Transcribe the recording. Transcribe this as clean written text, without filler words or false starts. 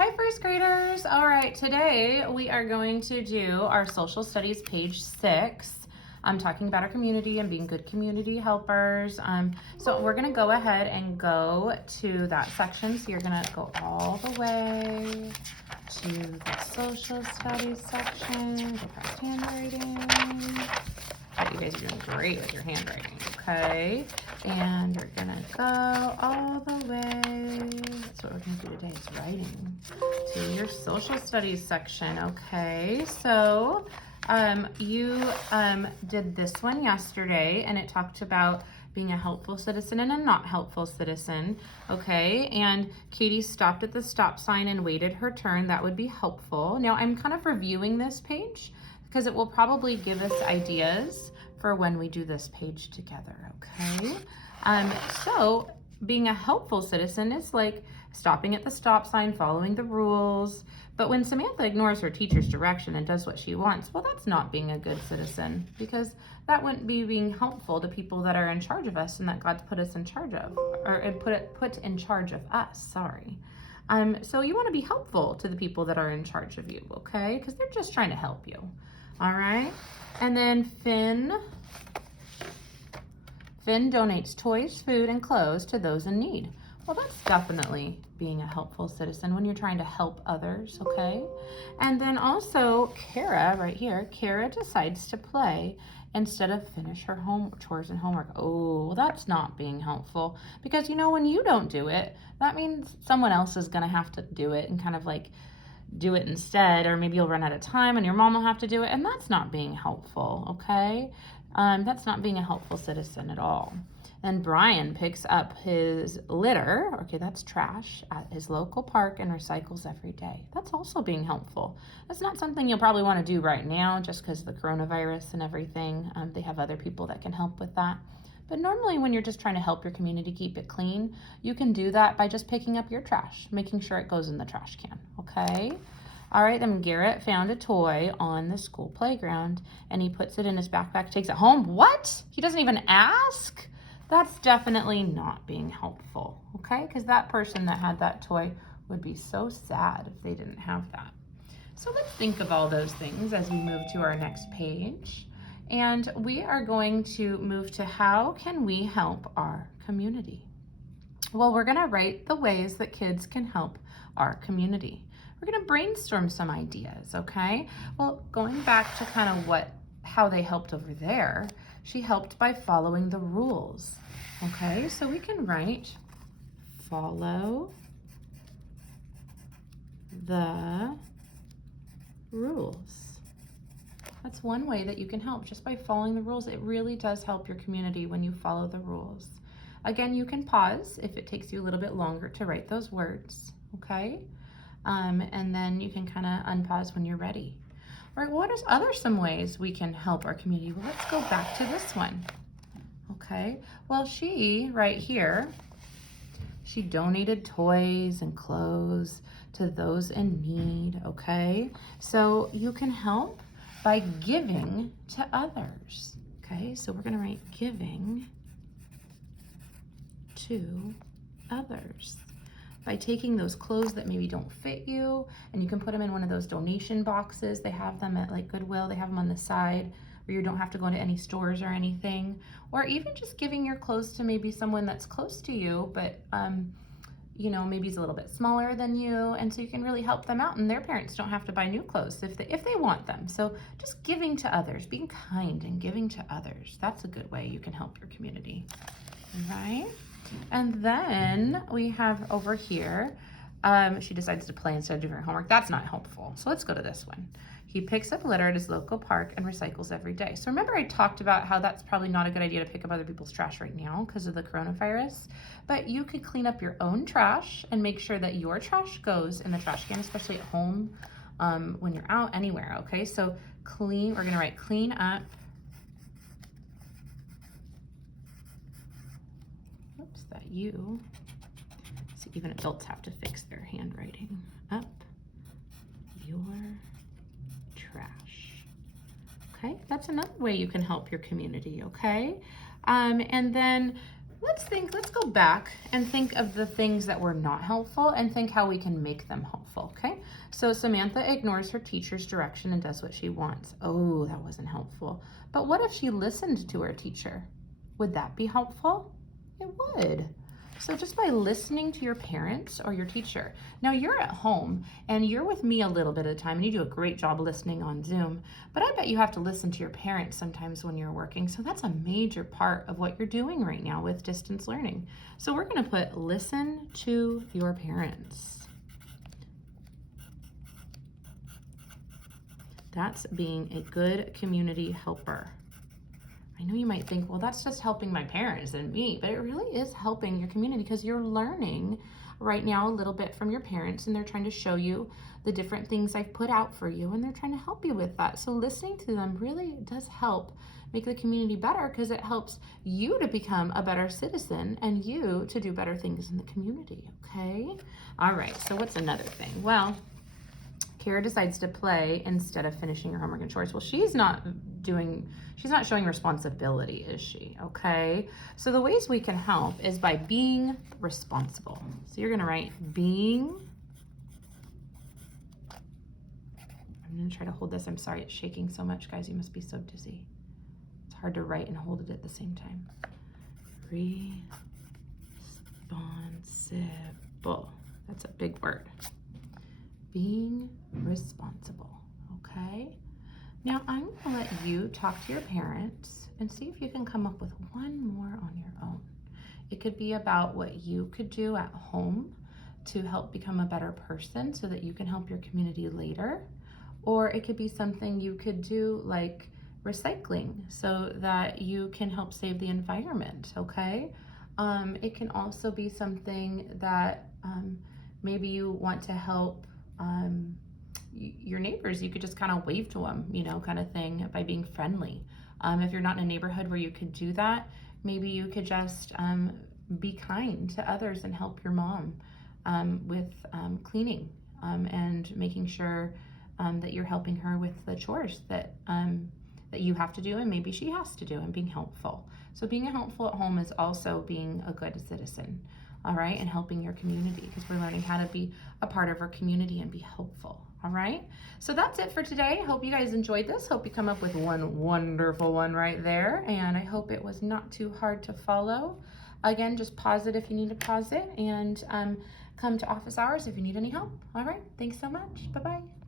Hi, first graders. All right, today we are going to do our social studies page 6. I'm talking about our community and being good community helpers. So we're gonna go ahead and go to that section. So you're gonna go all the way to the social studies section, go past handwriting. You guys are doing great with your handwriting, okay? And you're gonna go all the way. That's what we're gonna do today, is writing to your social studies section, okay? So you did this one yesterday, and it talked about being a helpful citizen and a not helpful citizen, okay? And Katie stopped at the stop sign and waited her turn. That would be helpful. Now I'm kind of reviewing this page because it will probably give us ideas for when we do this page together, okay? So being a helpful citizen is like stopping at the stop sign, following the rules. But when Samantha ignores her teacher's direction and does what she wants, well, that's not being a good citizen, because that wouldn't be being helpful to people that are in charge of us and that God's put us in charge of, or put in charge of us, sorry. So you want to be helpful to the people that are in charge of you, okay? Because they're just trying to help you. All right. And then Finn donates toys, food, and clothes to those in need. Well, that's definitely being a helpful citizen when you're trying to help others, okay? And then also Kara, right here, Kara decides to play instead of finish her chores and homework. Oh, well, that's not being helpful, because you know, when you don't do it, that means someone else is gonna have to do it and kind of like do it instead, or maybe you'll run out of time and your mom will have to do it, and that's not being helpful, okay? That's not being a helpful citizen at all. And Brian picks up his litter, okay, that's trash, at his local park and recycles every day. That's also being helpful. That's not something you'll probably want to do right now just because of the coronavirus and everything. They have other people that can help with that. But normally when you're just trying to help your community keep it clean, you can do that by just picking up your trash, making sure it goes in the trash can, okay? All right, then Garrett found a toy on the school playground and he puts it in his backpack, takes it home. What? He doesn't even ask? That's definitely not being helpful, okay? Because that person that had that toy would be so sad if they didn't have that. So let's think of all those things as we move to our next page. And we are going to move to how can we help our community? Well, we're gonna write the ways that kids can help our community. We're gonna brainstorm some ideas, okay? Well, going back to kind of how they helped over there, she helped by following the rules, okay? So we can write, follow the rules. That's one way that you can help, just by following the rules. It really does help your community when you follow the rules. Again, you can pause if it takes you a little bit longer to write those words, okay? And then you can kind of unpause when you're ready. All right, what are some ways we can help our community? Well, let's go back to this one, okay? Well, she, right here, she donated toys and clothes to those in need, okay? So you can help by giving to others, okay? So we're gonna write giving to others by taking those clothes that maybe don't fit you, and you can put them in one of those donation boxes. They have them at like Goodwill, they have them on the side where you don't have to go into any stores or anything. Or even just giving your clothes to maybe someone that's close to you, but you know, maybe he's a little bit smaller than you, and so you can really help them out, and their parents don't have to buy new clothes if they want them. So just giving to others, being kind and giving to others, that's a good way you can help your community. All right. And then we have over here, she decides to play instead of doing her homework. That's not helpful. So let's go to this one. He picks up litter at his local park and recycles every day. So remember I talked about how that's probably not a good idea to pick up other people's trash right now because of the coronavirus, but you could clean up your own trash and make sure that your trash goes in the trash can, especially at home, when you're out anywhere, okay? So we're gonna write clean up. Oops, that U. So even adults have to fix their handwriting. Up your trash. Okay, that's another way you can help your community, okay? And then let's go back and think of the things that were not helpful and think how we can make them helpful, okay? So Samantha ignores her teacher's direction and does what she wants. Oh, that wasn't helpful. But what if she listened to her teacher? Would that be helpful? It would. So just by listening to your parents or your teacher. Now you're at home and you're with me a little bit of the time and you do a great job listening on Zoom, but I bet you have to listen to your parents sometimes when you're working. So that's a major part of what you're doing right now with distance learning. So we're gonna put listen to your parents. That's being a good community helper. I know you might think, well, that's just helping my parents and me, but it really is helping your community because you're learning right now a little bit from your parents and they're trying to show you the different things I've put out for you and they're trying to help you with that. So listening to them really does help make the community better because it helps you to become a better citizen and you to do better things in the community, okay? All right, so what's another thing? Well, Kara decides to play instead of finishing her homework and chores. Well, she's not showing responsibility, is she? Okay. So the ways we can help is by being responsible. So you're going to write being. I'm going to try to hold this. I'm sorry it's shaking so much, guys. You must be so dizzy. It's hard to write and hold it at the same time. Responsible. That's a big word. Being responsible, okay? Now I'm gonna let you talk to your parents and see if you can come up with one more on your own. It could be about what you could do at home to help become a better person so that you can help your community later. Or it could be something you could do like recycling so that you can help save the environment, okay? It can also be something that maybe you want to help your neighbors. You could just kind of wave to them, you know, kind of thing, by being friendly. If you're not in a neighborhood where you could do that, maybe you could just be kind to others and help your mom with cleaning and making sure that you're helping her with the chores that you have to do and maybe she has to do, and being helpful. So being helpful at home is also being a good citizen. All right, and helping your community because we're learning how to be a part of our community and be helpful. All right, so that's it for today. Hope you guys enjoyed this. Hope you come up with one wonderful one right there, and I hope it was not too hard to follow. Again, just pause it if you need to pause it, and come to office hours if you need any help. All right, thanks so much. Bye-bye.